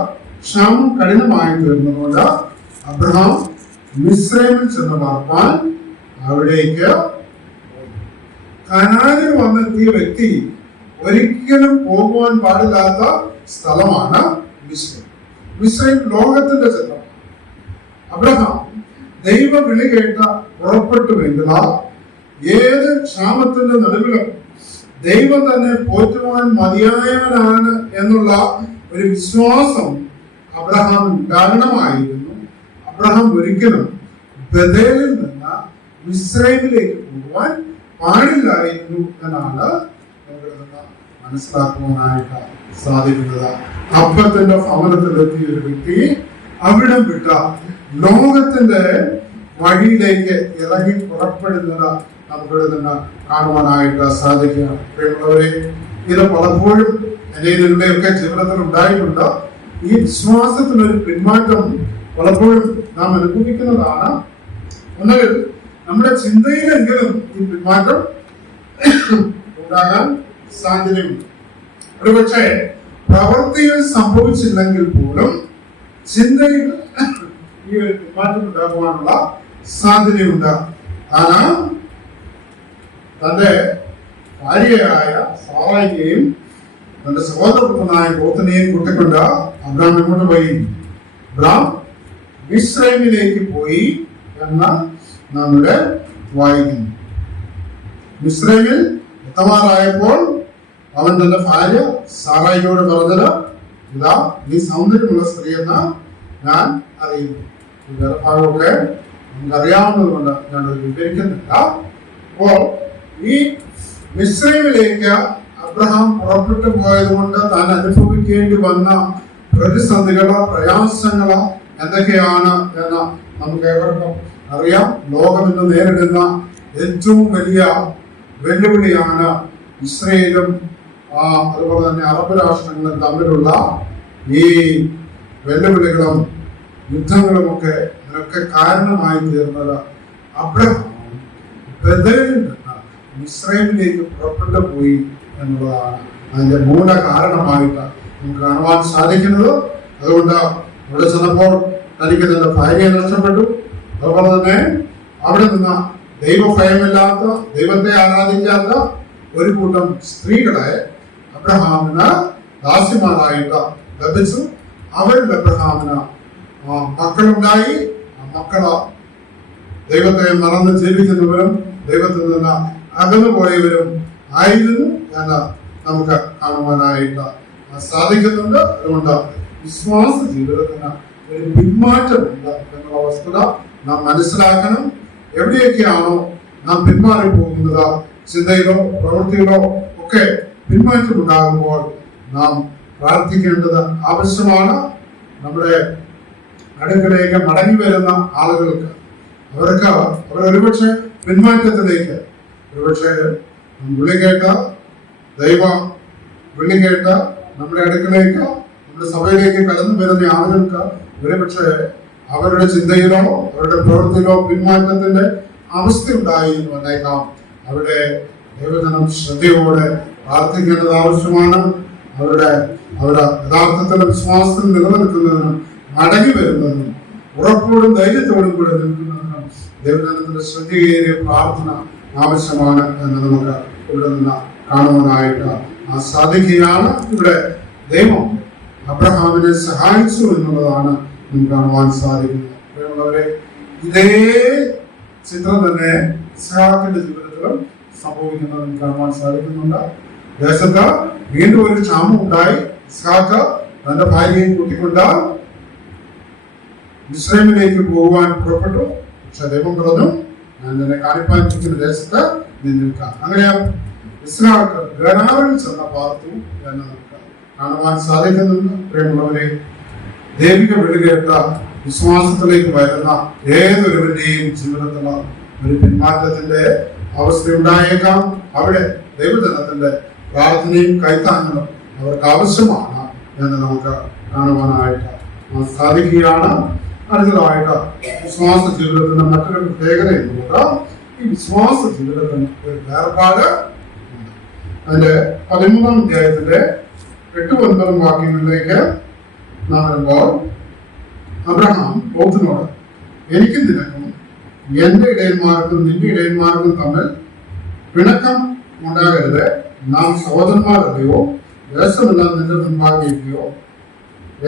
ക്ഷാമം കഠിനമായി തീർന്നതുകൊണ്ട് അബ്രഹാം മിസ്രയീമിൽ ചെന്ന് പാർപ്പാൻ അവിടേക്ക്. കനാനിൽ വന്നെത്തിയ വ്യക്തി ഒരിക്കലും പോകുവാൻ പാടില്ലാത്ത സ്ഥലമാണ് മിസ്രയീം. മിസ്രയീം ലോകത്തിന്റെ ചിത്രം. അബ്രഹാം ദൈവ വിളി കേട്ട പുറപ്പെട്ടുവെങ്കിൽ ഏത് ക്ഷാമത്തിന്റെ നടുവിലും ദൈവം തന്നെ പോറ്റുവാൻ മതിയായവനാണ് എന്നുള്ള ഒരു വിശ്വാസം അബ്രഹാമിന് ഉണ്ടാകണമായിരുന്നു. അബ്രഹാം ഒരിക്കലും ബഥേലിൽ നിന്ന് മിസ്രയീമിലേക്ക് പോകുവാൻ പാടില്ലായിരുന്നു എന്നാണ് നമുക്ക് മനസ്സിലാക്കുവാനായിട്ട് സാധിക്കുന്നത്. അപ്പത്തിന്റെ ഭവനത്തിലെത്തിയ ഒരു വ്യക്തി അവിടം വിട്ട ലോകത്തിന്റെ വഴിയിലേക്ക് ഇറങ്ങി പുറപ്പെടുന്നത് നമുക്കിവിടെ നിന്ന് കാണുവാനായിട്ട് സാധിക്കുകയാണ്. പ്രിയമുള്ളവരെ, ഇത് പലപ്പോഴും എന്റെയൊക്കെ ജീവിതത്തിൽ ഉണ്ടായിട്ടുണ്ട്. ഈ വിശ്വാസത്തിനൊരു പിന്മാറ്റം പലപ്പോഴും നാം അനുഭവിക്കുന്നതാണ്. എന്നാൽ നമ്മുടെ ചിന്തയിലെങ്കിലും ഈ പിന്മാറ്റം ഉണ്ടാകാൻ സാധ്യതയുണ്ട്. ഒരുപക്ഷെ പ്രവൃത്തിയിൽ സംഭവിച്ചില്ലെങ്കിൽ പോലും ചിന്തയിൽ ഈ ഒരു പിന്മാറ്റം ഉണ്ടാകുവാനുള്ള സാധ്യതയുണ്ട്. ആണ് തന്റെ ഭാര്യയായ സാറായിയെയും തന്റെ സഹോദരപുത്രനായ ലോത്തിനെയും കൂട്ടിക്കൊണ്ട് അബ്രഹാം എങ്ങോട്ട് പോയി? അബ്രഹാം മിസ്രയീമിലേക്ക് പോയി എന്ന് നമ്മുടെ വായിക്കുന്നു. മിസ്രയീമിൽ എത്തമാറായപ്പോൾ അവൻ തന്റെ ഭാര്യ സാറായിയോട് പറഞ്ഞത്, ഇതാ നീ സൗന്ദര്യമുള്ള സ്ത്രീ എന്ന് ഞാൻ അറിയുന്നു. ഗർഭാവൊക്കെ നമുക്കറിയാവുന്നത് കൊണ്ട് ഞാനത് വിവരിക്കുന്നില്ല. അപ്പോൾ ഈ മിസ്രയീമിലേക്ക് അബ്രഹാം പുറപ്പെട്ടു പോയത് കൊണ്ട് താൻ അനുഭവിക്കേണ്ടി വന്ന പ്രതിസന്ധികളോ പ്രയാസങ്ങളോ എന്തൊക്കെയാണ് എന്ന് നമുക്ക് ഏവർക്കും അറിയാം. ലോകം ഇന്ന് നേരിടുന്ന ഏറ്റവും വലിയ വെല്ലുവിളിയാണ് ഇസ്രയേലും അതുപോലെ തന്നെ അറബ് രാഷ്ട്രങ്ങളും തമ്മിലുള്ള ഈ വെല്ലുവിളികളും യുദ്ധങ്ങളുമൊക്കെ ഇതിനൊക്കെ കാരണമായി തീർന്നത് അബ്രഹാം ബഥേലിൽ നിന്ന് മിസ്രൈമിലേക്ക് പുറപ്പെട്ടു പോയി എന്നുള്ളതാണ് അതിന്റെ മൂല കാരണമായിട്ട് നമുക്ക് കാണുവാൻ സാധിക്കുന്നത്. അതുകൊണ്ട് അവിടെ ചെന്നപ്പോൾ തനിക്ക് തന്റെ ഭാര്യയെ നഷ്ടപ്പെട്ടു. അതുപോലെ തന്നെ അവിടെ നിന്ന് ദൈവഭയമില്ലാത്ത, ദൈവത്തെ ആരാധിക്കാത്ത ഒരു കൂട്ടം സ്ത്രീകളെ അബ്രഹാമിന് ദാസിമാരായിട്ട് ലഭിച്ചു. അവരിൽ അബ്രഹാമിന് മക്കളുണ്ടായി. മക്കള് ദൈവത്തെ മറന്ന് ജീവിക്കുന്നവരും ദൈവത്തിൽ നിന്ന് അകന്നുപോയവരും ആയിരുന്നു എന്ന് നമുക്ക് കാണുവാനായിട്ട് സാധിക്കുന്നുണ്ട്. അതുകൊണ്ട് വിശ്വാസ ജീവിതത്തിന് ഒരു പിന്മാറ്റമുണ്ട് എന്നുള്ള വസ്തുത നാം മനസ്സിലാക്കണം. എവിടെയൊക്കെയാണോ നാം പിന്മാറി പോകുന്നത്, ചിന്തയിലോ പ്രവൃത്തിയിലോ ഒക്കെ പിന്മാറ്റമുണ്ടാകുമ്പോൾ നാം പ്രാർത്ഥിക്കേണ്ടത് ആവശ്യമാണ്. നമ്മുടെ അടുക്കലേക്ക് മടങ്ങി വരുന്ന ആളുകൾക്ക് അവരൊരുപക്ഷെ പിന്മാറ്റത്തിലേക്ക് ഒരുപക്ഷെ വിളി കേട്ട ദൈവ വിളി കേട്ട നമ്മുടെ അടുക്കലേക്ക്, നമ്മുടെ സഭയിലേക്ക് കടന്നു വരുന്ന ആളുകൾക്ക് ഒരുപക്ഷെ അവരുടെ ചിന്തയിലോ അവരുടെ പ്രവൃത്തിയിലോ പിന്മാറ്റത്തിന്റെ അവസ്ഥ ഉണ്ടായിരുന്നു എന്നേക്കാം. അവിടെ ദൈവജനം ശ്രദ്ധയോടെ പ്രാർത്ഥിക്കേണ്ടത് ആവശ്യമാണ്. അവർ യഥാർത്ഥത്തിലുള്ള വിശ്വാസത്തിൽ നിലനിൽക്കുന്നതിനും മടങ്ങി വരുന്നതിനും ഉറപ്പോടും ധൈര്യത്തോടും കൂടെ നിൽക്കുന്നതിനും ദൈവജനത്തിന്റെ ശ്രദ്ധയേറിയ പ്രാർത്ഥന ആവശ്യമാണ് എന്ന് നമുക്ക് ഇവിടെ നിന്ന് കാണുവാനായിട്ട് സാധിക്കുകയാണ്. ഇവിടെ ദൈവം അബ്രഹാമിനെ സഹായിച്ചു എന്നുള്ളതാണ് നമുക്ക് കാണുവാൻ സാധിക്കുന്നത്. പ്രിയമുള്ളവരെ, ഇതേ ചിത്രം തന്നെ ഇസ്ഹാക്കിന്റെ ജീവിതത്തിലും സംഭവിക്കുന്നത് നമുക്ക് കാണുവാൻ സാധിക്കുന്നുണ്ട്. ദേശത്ത് വീണ്ടും ഒരു ക്ഷാമം ഉണ്ടായി. ഇസ്ഹാക്ക് തന്റെ ഭാര്യയെ കൂട്ടിക്കൊണ്ട് മിസ്രൈമിലേക്ക് പോകുവാൻ പുറപ്പെട്ടു. പക്ഷെ ദൈവം പറഞ്ഞു, ഞാൻ നിന്നെ കാണിപ്പാൻ ഇരിക്കുന്ന ദേശത്ത് നീ നിൽക്കാം. അങ്ങനെ ഇസ്ഹാക്ക് ഗരാറിൽ ചെന്ന പാർത്തു എന്ന് നമുക്ക് കാണുവാൻ സാധിക്കുന്നുണ്ട്. പ്രിയമുള്ളവരെ, ദൈവിക വിളികേട്ട വിശ്വാസത്തിലേക്ക് വരുന്ന ഏതൊരുവന്റെയും ജീവിതത്തിൽ ഒരു പിന്മാറ്റത്തിന്റെ അവസ്ഥ ഉണ്ടായേക്കാം. അവിടെ ദൈവജനത്തിന്റെ പ്രാർത്ഥനയും കൈത്താങ്ങലും അവർക്ക് ആവശ്യമാണ് എന്ന് നമുക്ക് കാണുവാനായിട്ട് സാധിക്കുകയാണ്. അടുത്തതായിട്ട് വിശ്വാസ ജീവിതത്തിന്റെ മറ്റൊരു പ്രത്യേകത എന്നുള്ളത് ഈ വിശ്വാസ ജീവിതത്തിന് ഒരു വേർപാട് ഉണ്ട്. അതിന്റെ 13-ാം അധ്യായത്തിന്റെ 8-9 വാക്യങ്ങളിലേക്ക് നാം വരുമ്പോൾ അബ്രഹാം ലോത്തിനോട്, എനിക്കും നിനക്കും എന്റെ ഇടയന്മാർക്കും നിന്റെ ഇടയന്മാർക്കും തമ്മിൽ പിണക്കം ഉണ്ടാകരുത്. നാം സഹോദരന്മാരല്ലയോ? ദേശമെല്ലാം നിന്റെ മുൻപാകിയോ?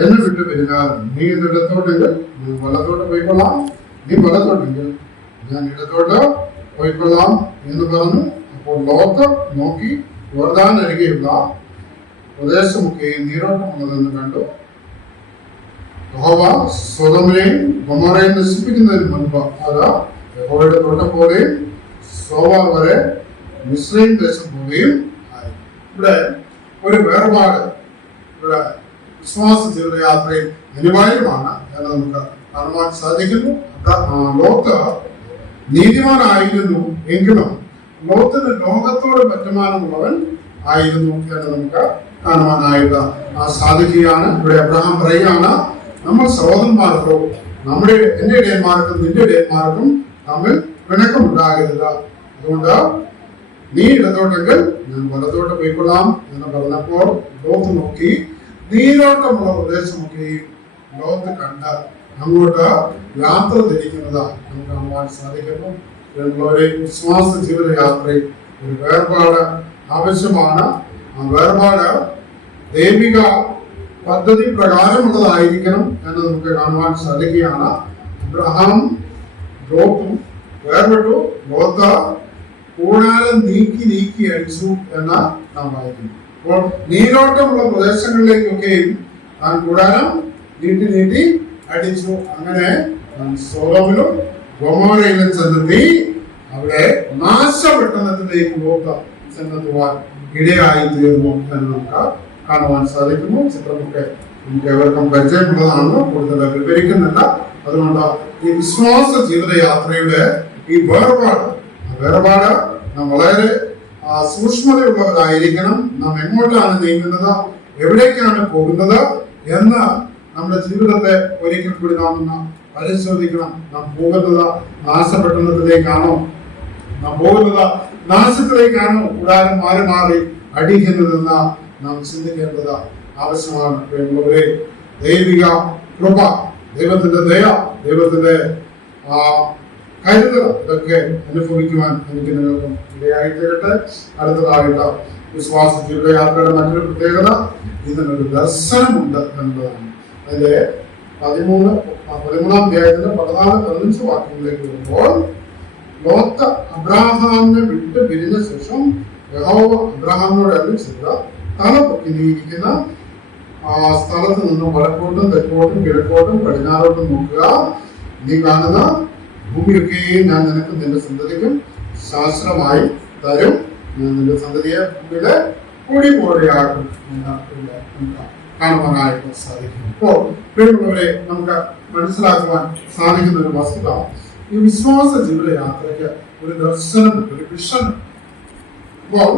എന്നെ വിട്ടു പെരുകാറും. നീ ഇടത്തോട്ടെങ്കിൽ ഞാൻ വലത്തോട്ട് പോയിക്കൊള്ളാം, നീ വലത്തോട്ടെങ്കിൽ ഞാൻ ഇടത്തോട്ട് പോയിക്കൊള്ളാം എന്ന് പറഞ്ഞു. അപ്പോൾ ലോത്ത് നോക്കി യോർദാൻ അരികെയുള്ള പ്രദേശമൊക്കെ നീരോട്ടമുള്ളതെന്ന് കണ്ടു. യഹോവ സൊദോമിനെയും ഗൊമോറയെയും നശിപ്പിക്കുന്നതിന് മുൻപ് അത് യഹോവയുടെ തോട്ടം പോലെയും സോവാർ വരെ മിസ്രൈം ദേശം പോവുകയും ആയി. ഇവിടെ ഒരു വേർപാട് ഇവിടെ വിശ്വാസ ജീവിതയാത്രയിൽ അനിവാര്യമാണ് എന്ന് നമുക്ക് കാണുവാൻ സാധിക്കുന്നു. ലോത്ത് നീതിമാനായിരുന്നു എങ്കിലും ലോകത്തിന് ലോകത്തോട് പറ്റുമാനമുള്ളവൻ ആയിരുന്നു എന്ന് നമുക്ക് കാണുവാനായിട്ട് സാധിക്കുകയാണ്. ഇവിടെ അബ്രഹാം പറയുകയാണ്, നമ്മൾ സഹോദരന്മാർക്കോ എന്റെ ഇടയന്മാർക്കും നിന്റെ ഇടയന്മാർക്കും തമ്മിൽ പിണക്കമുണ്ടാകരുത്. അതുകൊണ്ട് നീ ഇടത്തോട്ടെങ്കിൽ ഞാൻ വലത്തോട്ട് പോയിക്കൊള്ളാം എന്ന് പറഞ്ഞപ്പോൾ ലോത്ത് നോക്കി നീരോട്ടമുള്ള പ്രദേശമൊക്കെയും ലോത്ത് കണ്ട് അങ്ങോട്ട് യാത്ര തിരിക്കുന്നത് നമുക്ക് കാണുവാൻ സാധിക്കുന്നു. ഒരു വിശ്വാസ ജീവിത യാത്രയിൽ ഒരു വേർപാട് ആവശ്യമാണ്. ആ വേർപാട് ദൈവിക പദ്ധതി പ്രകാരമുള്ളതായിരിക്കണം എന്ന് നമുക്ക് കാണുവാൻ സാധിക്കുകയാണ്. അബ്രഹാം ലോത്തും വേർപെട്ടു. ലോത്ത് കൂടാരം നീക്കി അടിച്ചു എന്ന് നാം വായിക്കുന്നു. അപ്പോൾ നീരോട്ടമുള്ള പ്രദേശങ്ങളിലേക്കൊക്കെയും താൻ കൂടാരം നീട്ടി അടിച്ചു. അങ്ങനെ സൊദോമിലും ഗൊമോറയിലും ചെന്നെത്തി അവിടെ നാശപട്ടണത്തിലേക്ക് ലോത്ത് ചെന്നെത്തുവാൻ ഇടയായി തീർന്നു എന്ന് നമുക്ക് കാണുവാൻ സാധിക്കുന്നു. ചിത്രമൊക്കെ നമുക്ക് ഏവർക്കും പരിചയമുള്ളതാണ്, കൂടുതൽ വിവരിക്കുന്നില്ല. അതുകൊണ്ട് ഈ വിശ്വാസ ജീവിതയാത്രയുടെ ഈ വേർപാട് നാം വളരെ സൂക്ഷ്മതയുള്ളവരായിരിക്കണം. നാം എങ്ങോട്ടാണ് നീങ്ങുന്നത്, എവിടേക്കാണ് പോകുന്നത് എന്ന് നമ്മുടെ ജീവിതത്തെ ഒരിക്കൽ കൂടി നാം ഒന്ന് പരിശോധിക്കണം. നാം പോകുന്നത് നാശപ്പെട്ടതിലേക്കാണോ? നാം പോകുന്നത് നാശത്തിലേക്കാണോ? കൂടാരം മാറി മാറി അടിക്കുന്നതെന്ന് നാം ചിന്തിക്കേണ്ടത് ആവശ്യമാണ്. പ്രിയമുള്ളവരെ, ദൈവിക കൃപ, ദൈവത്തിന്റെ ദയ, ദൈവത്തിന്റെ കരുതൽ, ഇതൊക്കെ അനുഭവിക്കുവാൻ എനിക്ക് നിങ്ങൾക്കും ഇടയായി തീരട്ടെ. അടുത്തതായിട്ട് വിശ്വാസ ജീവിതയാത്രയുടെ മറ്റൊരു പ്രത്യേകത, ഇതിനൊരു ദർശനമുണ്ട് എന്നതാണ്. അതിലെ 13-ാം അധ്യായത്തിന്റെ 14-15 വാക്യങ്ങളിലേക്ക് വരുമ്പോൾ, ലോത്ത് അബ്രാഹാമിനെ വിട്ട് പിരിഞ്ഞ ശേഷം യഹോവ അബ്രാഹാമിനോട് അരുളിച്ചെയ്ത, തല പൊക്കി നീ ഇരിക്കുന്ന സ്ഥലത്ത് നിന്നും വടക്കോട്ടും തെക്കോട്ടും കിഴക്കോട്ടും പടിഞ്ഞാറോട്ടും നോക്കുക. നീ കാണുന്ന ഭൂമിയൊക്കെയും ഞാൻ നിനക്കും നിന്റെ സന്തതിക്കും ശാസ്ത്രമായി തരും. ഞാൻ നിന്റെ സന്തതിയെ ഭൂമിയുടെ കൂടി പോലെയാകും കാണുവാനായിട്ട് സാധിക്കും. അപ്പോൾ പ്രിയമുള്ളവരെ, നമുക്ക് മനസ്സിലാക്കുവാൻ സാധിക്കുന്ന ഒരു വസ്തുത, ഈ വിശ്വാസ ജീവിത യാത്രയ്ക്ക് ഒരു ദർശനം, ഒരു വിഷൻ. അപ്പോൾ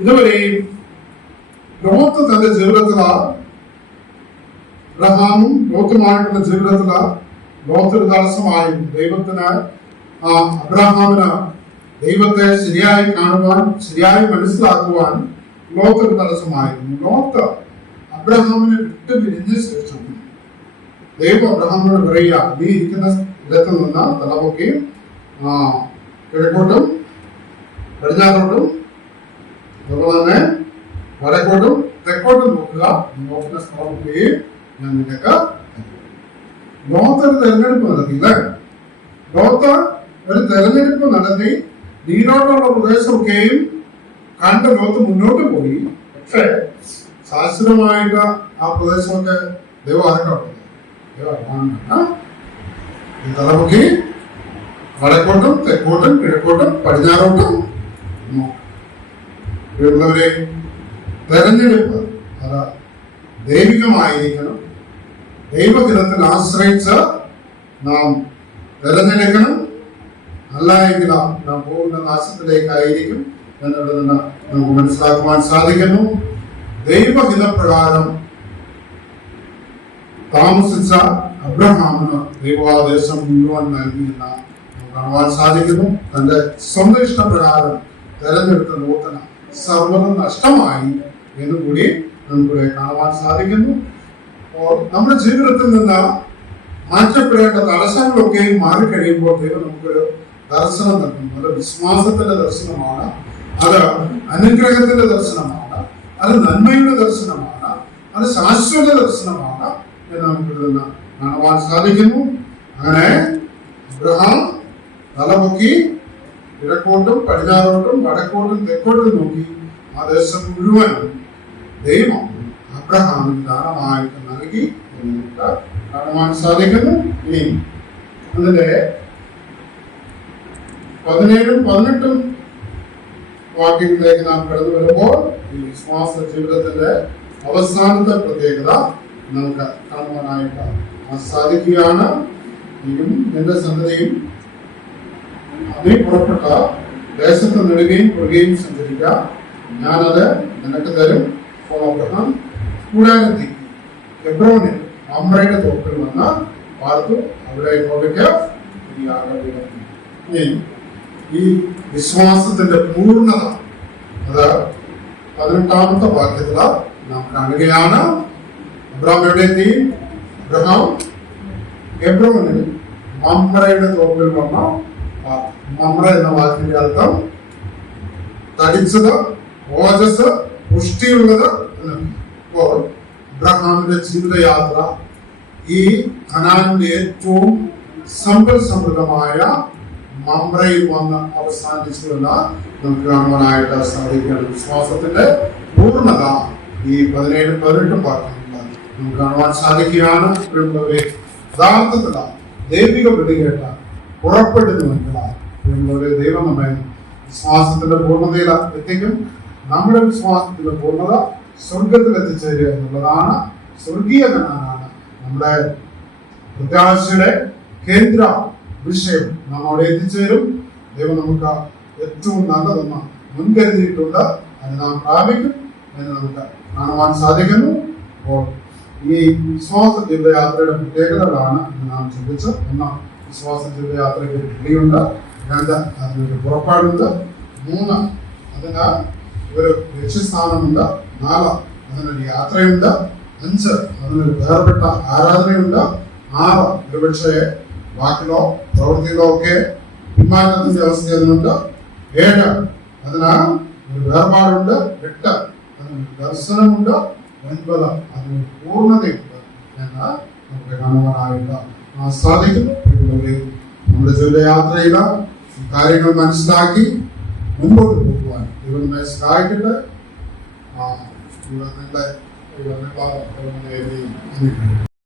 ഇതുവരെയും ലോത്ത് തന്റെ ജീവിതത്തില്, അബ്രഹാമും ലോത്തുമായിട്ടുള്ള ജീവിതത്തില് ലോത്തൊരു തടസ്സമായി. ദൈവത്തിന് അബ്രഹാമിന് ദൈവത്തെ ശരിയായി കാണുവാൻ, ശരിയായി മനസ്സിലാക്കുവാൻ ലോത്തൊരു തടസ്സമായിരുന്നു. ലോത്ത് അബ്രഹാമിനെ വിട്ടു പിരിഞ്ഞ ശേഷം ദൈവം അബ്രഹാമിനോട് പറയുക, നീ ഇരിക്കുന്ന ഇടത്ത് നിന്ന് തലപൊക്കി കിഴക്കോട്ടും പടിഞ്ഞാറോട്ടും അതുപോലെ തന്നെ വടക്കോട്ടും തെക്കോട്ടും നോക്കുക. നോക്കുന്ന സ്ഥലമൊക്കെ ഞാൻ നിനക്ക്. ലോത്ത് ഒരു തെരഞ്ഞെടുപ്പ് നടത്തിയില്ലേ? ലോത്ത് ഒരു തെരഞ്ഞെടുപ്പ് നടത്തി നീരോട്ടുള്ള പ്രദേശമൊക്കെയും കണ്ട് ലോത്ത് മുന്നോട്ട് പോയി. പക്ഷേ ശാസ്ത്രമായിട്ട് ആ പ്രദേശമൊക്കെ ദൈവം ആർക്കാണ്? തലമുക്കി വടക്കോട്ടും തെക്കോട്ടും കിഴക്കോട്ടും പടിഞ്ഞാറോട്ടും ഉള്ളവരെ തെരഞ്ഞെടുപ്പ് അത് ദൈവികമായിരിക്കണം. ദൈവഹിതത്തിൽ ആശ്രയിച്ച് നാം തെരഞ്ഞെടുക്കണം. അല്ല എങ്കിൽ നാം പോകുന്ന നാശത്തിലേക്കായിരിക്കും എന്നിവിടെ നിന്ന് നമുക്ക് മനസ്സിലാക്കുവാൻ സാധിക്കുന്നു. ദൈവഹിതപ്രകാരം താമസിച്ച അബ്രഹാമിന് ദൈവാദേശം മുഴുവൻ നൽകിയെന്ന് നമുക്ക് കാണുവാൻ സാധിക്കുന്നു. തന്റെ സ്വന്തം ഇഷ്ടപ്രകാരം തെരഞ്ഞെടുത്ത ലോത്തിന് സർവ്വതും നഷ്ടമായി എന്നുകൂടി നമുക്കിവിടെ കാണുവാൻ സാധിക്കുന്നു. നമ്മുടെ ജീവിതത്തിൽ നിന്ന് മാറ്റപ്പെടേണ്ട തടസ്സങ്ങളൊക്കെയും മാറിക്കഴിയുമ്പോൾ ദൈവം നമുക്കൊരു ദർശനം നൽകുന്നു. അത് വിശ്വാസത്തിന്റെ ദർശനമാണ്, അത് അനുഗ്രഹത്തിന്റെ ദർശനമാണ്, അത് നന്മയുടെ ദർശനമാണ്, അത് ശാശ്വത ദർശനമാണ് എന്ന് നമുക്കിൽ നിന്ന് കാണുവാൻ സാധിക്കുന്നു. അങ്ങനെ അബ്രഹാം തലപൊക്കി കിഴക്കോട്ടും പടിഞ്ഞാറോട്ടും വടക്കോട്ടും തെക്കോട്ടും നോക്കി ആ ദേശം മുഴുവൻ ദൈവം അബ്രഹാമിന് ദാനമായിട്ട് നൽകി നമുക്ക് കാണുവാൻ സാധിക്കുന്നു. ഇനി അതിന്റെ 17-18 വാക്യങ്ങളിലേക്ക് നാം കടന്നു വരുമ്പോൾ ഈ വിശ്വാസ ജീവിതത്തിന്റെ അവസാനത്തെ പ്രത്യേകത നമുക്ക് കാണുവാനായിട്ട് സാധിക്കുകയാണ്. നീയും നിന്റെ സന്തതിയും നീ പുറപ്പെട്ട ദേശത്ത് നെടുകയും പുറകെയും സഞ്ചരിക്കുക, ഞാനത് നിനക്ക് തരും. അബ്രഹാം കൂടാരത്തി ഹെബ്രോനിൽ മമ്രയുടെ തോപ്പിൽ വന്ന് പാർത്തു. അവിടെ യഹോവയ്ക്ക് ഈ വിശ്വാസത്തിന്റെ പൂർണ്ണത അത് 18-ാമത്തെ വാക്യത്തില് നാം കാണുകയാണ്. അബ്രഹാം എവിടെ എത്തി? അബ്രഹാം ഹെബ്രോനിൽ മമ്രയുടെ തോപ്പിൽ വന്ന മമ്ര എന്ന വാക്കിന്റെ അർത്ഥം തടിച്ചത്, ഓജസ്, പുഷ്ടിയുള്ളത്. അപ്പോൾ അബ്രഹാമിന്റെ ജീവിതയാത്ര ഈ കനാനിന്റെ ഏറ്റവും സമ്പൽ സമൃദ്ധമായ മമ്രയിൽ വന്ന് അവസാനിച്ചുവെന്ന് നമുക്ക് കാണുവാനായിട്ട് സാധിക്കണം. വിശ്വാസത്തിന്റെ പൂർണ്ണത ഈ 17-18 വാക്യങ്ങളിൽ നമുക്ക് കാണുവാൻ സാധിക്കുകയാണ്. യഥാർത്ഥത്തില ദൈവിക വിളികേട്ട പുറപ്പെടുന്നുവെങ്കിൽ ദൈവം നമ്മെ വിശ്വാസത്തിന്റെ പൂർണ്ണതയിൽ എത്തിക്കും. നമ്മുടെ വിശ്വാസത്തിന്റെ പൂർണ്ണത സ്വർഗത്തിൽ എത്തിച്ചേരുക എന്നുള്ളതാണ്. സ്വർഗീയ കനാനാണ് നമ്മുടെ പ്രത്യാശയുടെ കേന്ദ്ര വിഷയം. നാം അവിടെ എത്തിച്ചേരും. ദൈവം നമുക്ക് ഏറ്റവും നല്ലതൊന്ന് മുൻകരുതിയിട്ടുണ്ട്. അത് നാം പ്രാപിക്കും എന്ന് നമുക്ക് കാണുവാൻ സാധിക്കുന്നു. അപ്പോൾ ഈ വിശ്വാസ ജീവിതയാത്രയുടെ പ്രത്യേകതകളാണ് നാം ചിന്തിച്ചത്. ഒന്ന്, വിശ്വാസ ജീവിതയാത്രയ്ക്ക് ഒരു കിളിയുണ്ട്. രണ്ട്, അതിനൊരു പുറപ്പാടുണ്ട്. മൂന്ന്, അതിന് ഒരു ലക്ഷ്യസ്ഥാനമുണ്ട്. നാല്, അതിനൊരു യാത്രയുണ്ട്. അഞ്ച്, അതിനൊരു വേർപെട്ട ആരാധനയുണ്ട്. ആറ്, ഒരുപക്ഷെ വാക്കിലോ പ്രവൃത്തിയിലോ ഒക്കെ പിന്മാറ്റത്തിന്റെ അവസ്ഥ അതിനുണ്ട്. ഏഴ്, അതിന് ഒരു വേർപാടുണ്ട്. എട്ട്, അതിനൊരു ദർശനമുണ്ട്. ഒൻപത്, അതിന് പൂർണ്ണതയുണ്ട് എന്ന് നമുക്ക് കാണുവാനായിട്ട് സാധിക്കുന്നു. നമ്മുടെ ജീവിതയാത്രയിൽ കാര്യങ്ങൾ മനസ്സിലാക്കി മുമ്പോട്ട് പോകുവാൻ ദൈവം നമ്മെ സഹായിക്കട്ടെ. നിങ്ങളെ